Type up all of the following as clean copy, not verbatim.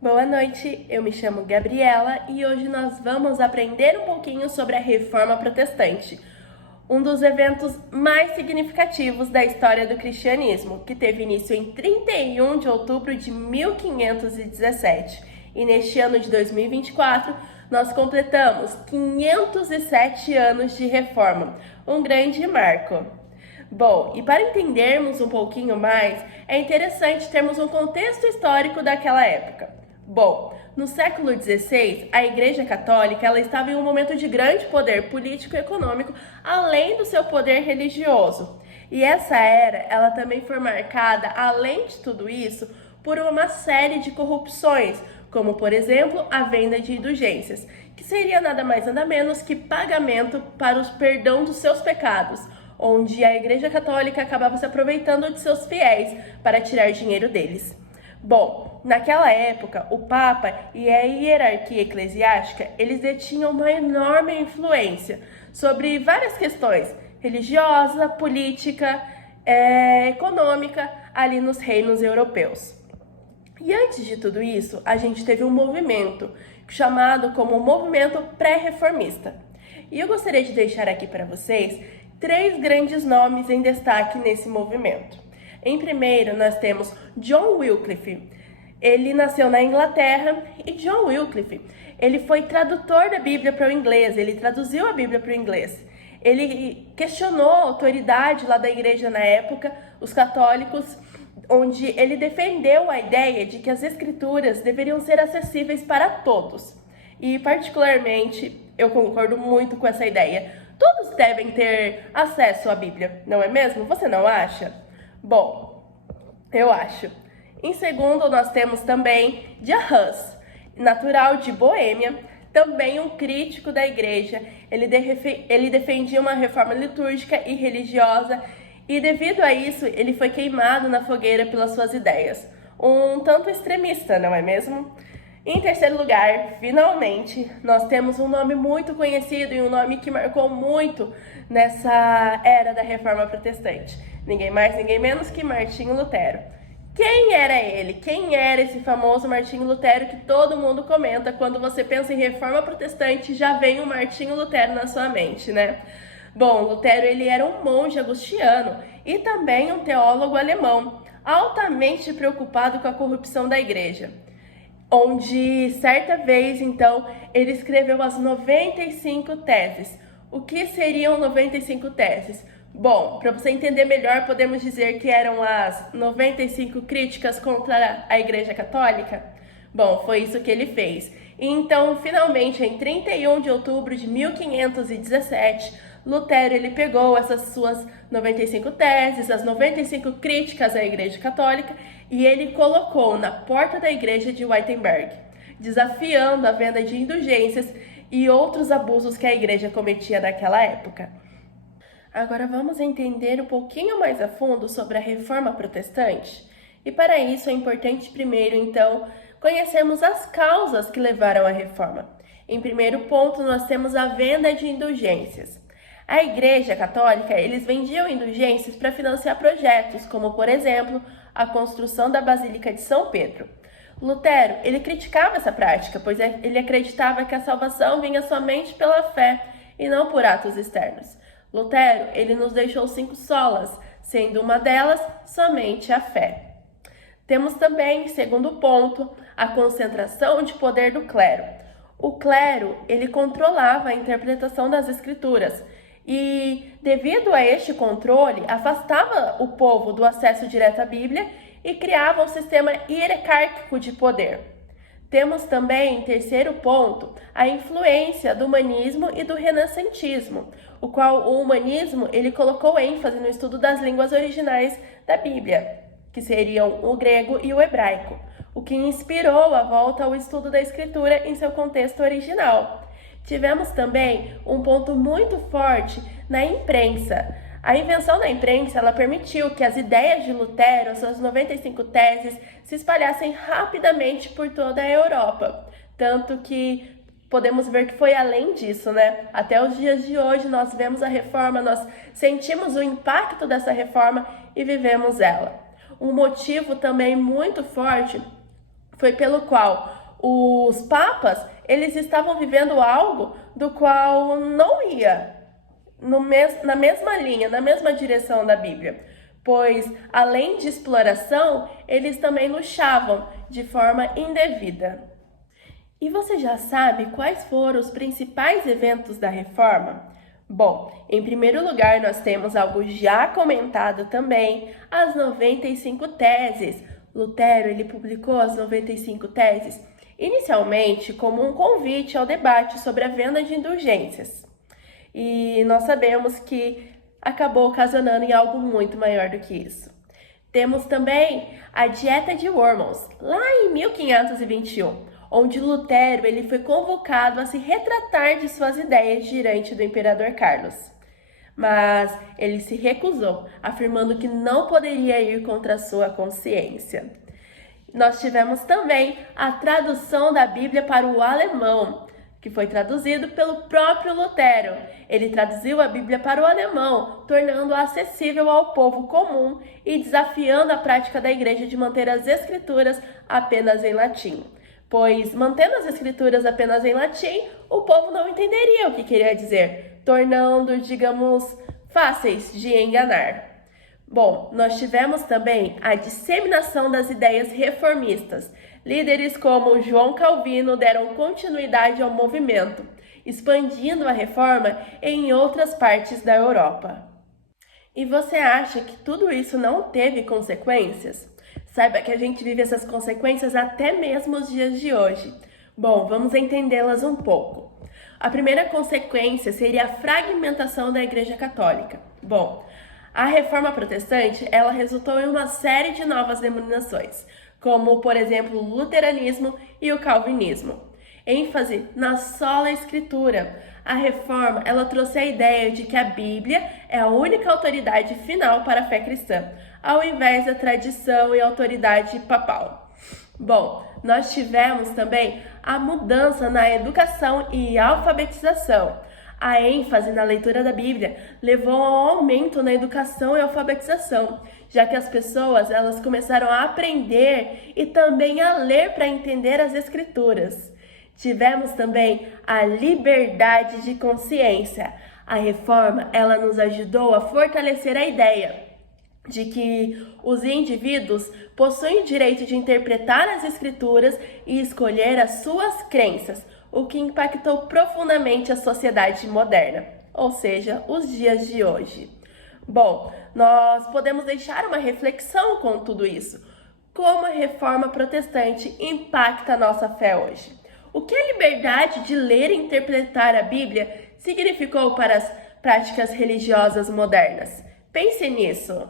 Boa noite, eu me chamo Gabriela e hoje nós vamos aprender um pouquinho sobre a Reforma Protestante, um dos eventos mais significativos da história do cristianismo, que teve início em 31 de outubro de 1517. E neste ano de 2024, nós completamos 507 anos de reforma, um grande marco. Bom, e para entendermos um pouquinho mais, é interessante termos um contexto histórico daquela época. Bom, no século XVI, a Igreja Católica ela estava em um momento de grande poder político e econômico, além do seu poder religioso. E essa era, ela também foi marcada, além de tudo isso, por uma série de corrupções, como, por exemplo, a venda de indulgências, que seria nada mais nada menos que pagamento para o perdão dos seus pecados, onde a Igreja Católica acabava se aproveitando de seus fiéis para tirar dinheiro deles. Bom, naquela época, o Papa e a hierarquia eclesiástica, eles detinham uma enorme influência sobre várias questões, religiosa, política, econômica, ali nos reinos europeus. E antes de tudo isso, a gente teve um movimento chamado como movimento pré-reformista. E eu gostaria de deixar aqui para vocês 3 grandes nomes em destaque nesse movimento. Em primeiro, nós temos John Wycliffe. Ele nasceu na Inglaterra e John Wycliffe, ele foi tradutor da Bíblia para o inglês, ele traduziu a Bíblia para o inglês. Ele questionou a autoridade lá da igreja na época, os católicos, onde ele defendeu a ideia de que as escrituras deveriam ser acessíveis para todos. E, particularmente, eu concordo muito com essa ideia. Todos devem ter acesso à Bíblia, não é mesmo? Você não acha? Bom, eu acho. Em segundo, nós temos também John Hus, natural de Boêmia, também um crítico da igreja. Ele defendia uma reforma litúrgica e religiosa e, devido a isso, ele foi queimado na fogueira pelas suas ideias. Um tanto extremista, não é mesmo? Em terceiro lugar, finalmente, nós temos um nome muito conhecido e um nome que marcou muito nessa era da Reforma Protestante. Ninguém mais, ninguém menos que Martinho Lutero. Quem era ele? Quem era esse famoso Martinho Lutero que todo mundo comenta quando você pensa em Reforma Protestante, já vem o Martinho Lutero na sua mente, né? Bom, Lutero ele era um monge agostiniano e também um teólogo alemão, altamente preocupado com a corrupção da igreja. Onde, certa vez, então, ele escreveu as 95 teses. O que seriam 95 teses? Bom, para você entender melhor, podemos dizer que eram as 95 críticas contra a Igreja Católica? Bom, foi isso que ele fez. Então, finalmente, em 31 de outubro de 1517, Lutero ele pegou essas suas 95 teses, as 95 críticas à Igreja Católica, e ele colocou na porta da igreja de Wittenberg, desafiando a venda de indulgências e outros abusos que a igreja cometia naquela época. Agora vamos entender um pouquinho mais a fundo sobre a Reforma Protestante. E para isso é importante primeiro, então, conhecermos as causas que levaram à reforma. Em primeiro ponto, nós temos a venda de indulgências. A Igreja Católica, eles vendiam indulgências para financiar projetos, como, por exemplo, a construção da Basílica de São Pedro. Lutero, ele criticava essa prática, pois ele acreditava que a salvação vinha somente pela fé e não por atos externos. Lutero, ele nos deixou 5 solas, sendo uma delas somente a fé. Temos também, segundo ponto, a concentração de poder do clero. O clero, ele controlava a interpretação das escrituras e, devido a este controle, afastava o povo do acesso direto à Bíblia e criava um sistema hierárquico de poder. Temos também, em terceiro ponto, a influência do humanismo e do renascentismo, o qual o humanismo ele colocou ênfase no estudo das línguas originais da Bíblia, que seriam o grego e o hebraico, o que inspirou a volta ao estudo da escritura em seu contexto original. Tivemos também um ponto muito forte na imprensa. A invenção da imprensa ela permitiu que as ideias de Lutero, suas 95 teses, se espalhassem rapidamente por toda a Europa. Tanto que podemos ver que foi além disso, né? Até os dias de hoje nós vemos a reforma, nós sentimos o impacto dessa reforma e vivemos ela. Um motivo também muito forte foi pelo qual os papas, eles estavam vivendo algo do qual não ia na mesma linha, na mesma direção da Bíblia, pois, além de exploração, eles também luxavam de forma indevida. E você já sabe quais foram os principais eventos da Reforma? Bom, em primeiro lugar, nós temos algo já comentado também, as 95 teses. Lutero, ele publicou as 95 teses, inicialmente como um convite ao debate sobre a venda de indulgências. E nós sabemos que acabou ocasionando em algo muito maior do que isso. Temos também a Dieta de Worms, lá em 1521, onde Lutero ele foi convocado a se retratar de suas ideias diante do imperador Carlos. Mas ele se recusou, afirmando que não poderia ir contra a sua consciência. Nós tivemos também a tradução da Bíblia para o alemão, que foi traduzido pelo próprio Lutero. Ele traduziu a Bíblia para o alemão, tornando-a acessível ao povo comum e desafiando a prática da igreja de manter as escrituras apenas em latim. Pois, mantendo as escrituras apenas em latim, o povo não entenderia o que queria dizer, tornando, digamos, fáceis de enganar. Bom, nós tivemos também a disseminação das ideias reformistas. Líderes como João Calvino deram continuidade ao movimento, expandindo a reforma em outras partes da Europa. E você acha que tudo isso não teve consequências? Saiba que a gente vive essas consequências até mesmo os dias de hoje. Bom, vamos entendê-las um pouco. A primeira consequência seria a fragmentação da Igreja Católica. Bom, a Reforma Protestante, ela resultou em uma série de novas denominações, como, por exemplo, o luteranismo e o calvinismo. ênfase na sola escritura. A Reforma, ela trouxe a ideia de que a Bíblia é a única autoridade final para a fé cristã, ao invés da tradição e autoridade papal. Bom, nós tivemos também a mudança na educação e alfabetização. A ênfase na leitura da Bíblia levou ao aumento na educação e alfabetização, já que as pessoas elas começaram a aprender e também a ler para entender as Escrituras. Tivemos também a liberdade de consciência. A Reforma ela nos ajudou a fortalecer a ideia de que os indivíduos possuem o direito de interpretar as Escrituras e escolher as suas crenças, o que impactou profundamente a sociedade moderna, ou seja, os dias de hoje. Bom, nós podemos deixar uma reflexão com tudo isso. Como a Reforma Protestante impacta a nossa fé hoje? O que a liberdade de ler e interpretar a Bíblia significou para as práticas religiosas modernas? Pense nisso.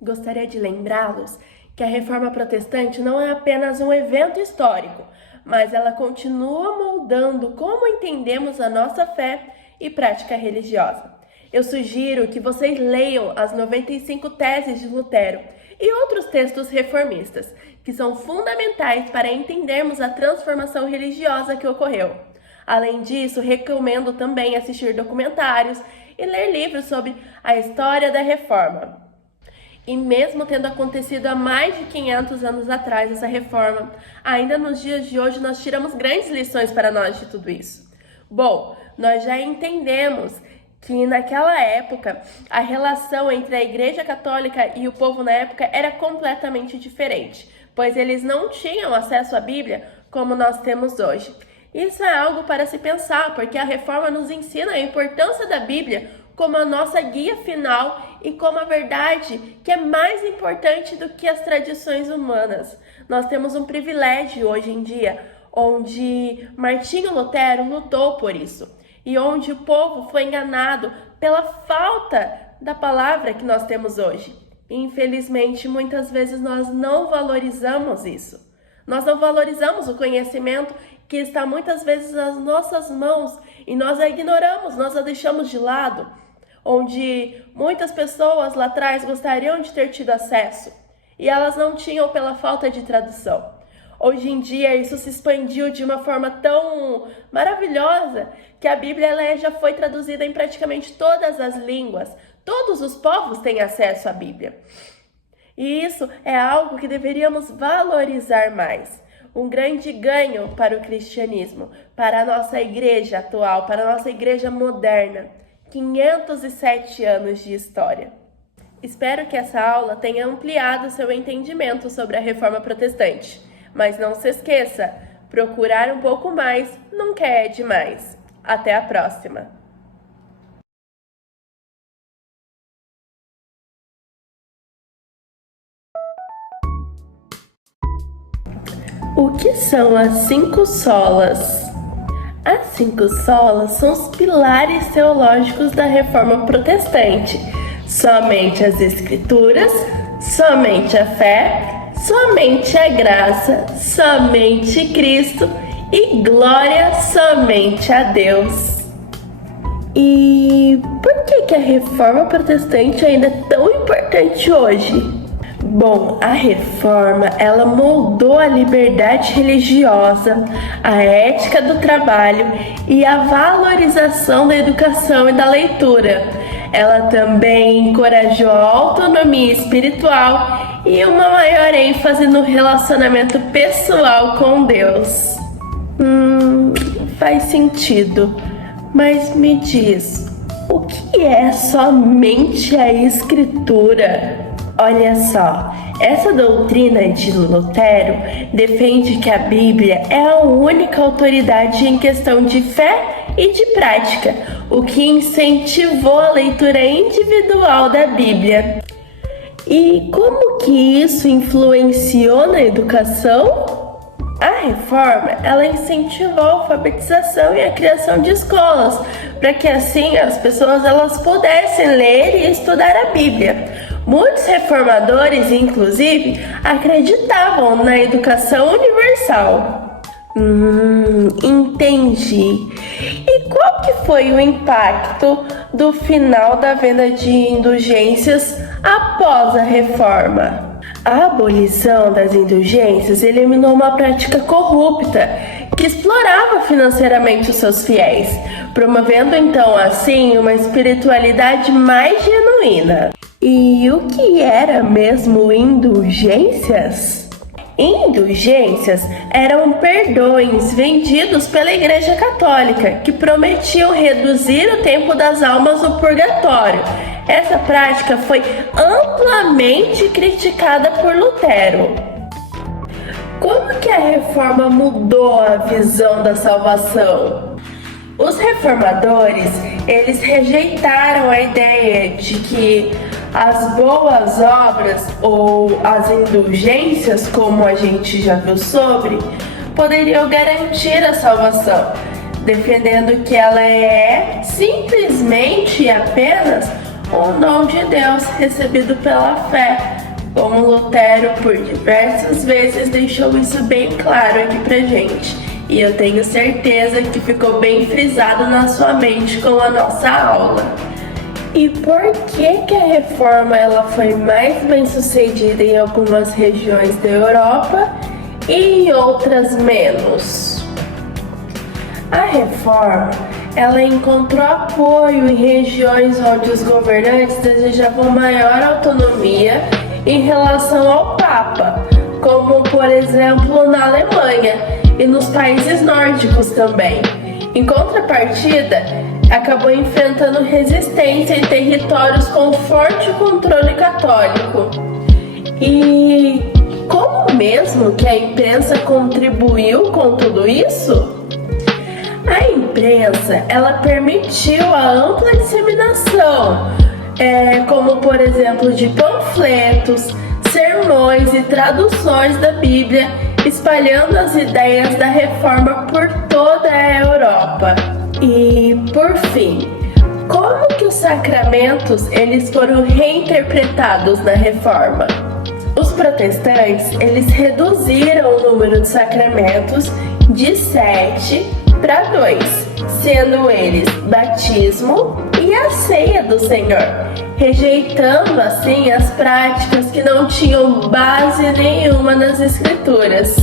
Gostaria de lembrá-los que a Reforma Protestante não é apenas um evento histórico, mas ela continua moldando como entendemos a nossa fé e prática religiosa. Eu sugiro que vocês leiam as 95 teses de Lutero e outros textos reformistas, que são fundamentais para entendermos a transformação religiosa que ocorreu. Além disso, recomendo também assistir documentários e ler livros sobre a história da Reforma. E mesmo tendo acontecido há mais de 500 anos atrás essa reforma, ainda nos dias de hoje nós tiramos grandes lições para nós de tudo isso. Bom, nós já entendemos que naquela época a relação entre a Igreja Católica e o povo na época era completamente diferente, pois eles não tinham acesso à Bíblia como nós temos hoje. Isso é algo para se pensar, porque a reforma nos ensina a importância da Bíblia como a nossa guia final e como a verdade que é mais importante do que as tradições humanas. Nós temos um privilégio hoje em dia, onde Martinho Lutero lutou por isso e onde o povo foi enganado pela falta da palavra que nós temos hoje. E, infelizmente, muitas vezes nós não valorizamos isso. Nós não valorizamos o conhecimento que está muitas vezes nas nossas mãos e nós a ignoramos, nós a deixamos de lado, onde muitas pessoas lá atrás gostariam de ter tido acesso e elas não tinham pela falta de tradução. Hoje em dia isso se expandiu de uma forma tão maravilhosa que a Bíblia ela já foi traduzida em praticamente todas as línguas. Todos os povos têm acesso à Bíblia. E isso é algo que deveríamos valorizar mais. um grande ganho para o cristianismo, para a nossa igreja atual, para a nossa igreja moderna. 507 anos de história. Espero que essa aula tenha ampliado seu entendimento sobre a Reforma Protestante. Mas não se esqueça, procurar um pouco mais nunca é demais. Até a próxima! O que são as 5 solas? As 5 solas são os pilares teológicos da Reforma Protestante. Somente as Escrituras, somente a fé, somente a graça, somente Cristo e glória somente a Deus. E por que a Reforma Protestante ainda é tão importante hoje? Bom, a Reforma, ela moldou a liberdade religiosa, a ética do trabalho e a valorização da educação e da leitura. Ela também encorajou a autonomia espiritual e uma maior ênfase no relacionamento pessoal com Deus. Faz sentido, mas me diz, o que é somente a Escritura? Olha só, essa doutrina de Lutero defende que a Bíblia é a única autoridade em questão de fé e de prática, o que incentivou a leitura individual da Bíblia. E como que isso influenciou na educação? A Reforma, ela incentivou a alfabetização e a criação de escolas, para que assim as pessoas elas pudessem ler e estudar a Bíblia. Muitos reformadores, inclusive, acreditavam na educação universal. Entendi. E qual que foi o impacto do final da venda de indulgências após a reforma? A abolição das indulgências eliminou uma prática corrupta que explorava financeiramente os seus fiéis, promovendo então assim uma espiritualidade mais genuína. E o que era mesmo indulgências? Indulgências eram perdões vendidos pela Igreja Católica que prometiam reduzir o tempo das almas no purgatório. Essa prática foi amplamente criticada por Lutero. Como que a reforma mudou a visão da salvação? Os reformadores, eles rejeitaram a ideia de que as boas obras ou as indulgências, como a gente já viu sobre, poderiam garantir a salvação, defendendo que ela é simplesmente e apenas um dom de Deus recebido pela fé, como Lutero por diversas vezes deixou isso bem claro aqui pra gente. E eu tenho certeza que ficou bem frisado na sua mente com a nossa aula. E por que a reforma ela foi mais bem sucedida em algumas regiões da Europa e em outras menos? A reforma ela encontrou apoio em regiões onde os governantes desejavam maior autonomia em relação ao Papa, como por exemplo na Alemanha e nos países nórdicos também. Em contrapartida, acabou enfrentando resistência em territórios com forte controle católico. E como mesmo que a imprensa contribuiu com tudo isso? A imprensa, ela permitiu a ampla disseminação, como por exemplo de panfletos, sermões e traduções da Bíblia, espalhando as ideias da reforma por toda a Europa. E por fim, como que os sacramentos eles foram reinterpretados na reforma? Os protestantes eles reduziram o número de sacramentos de 7 para 2, sendo eles batismo e a ceia do Senhor, rejeitando assim as práticas que não tinham base nenhuma nas Escrituras.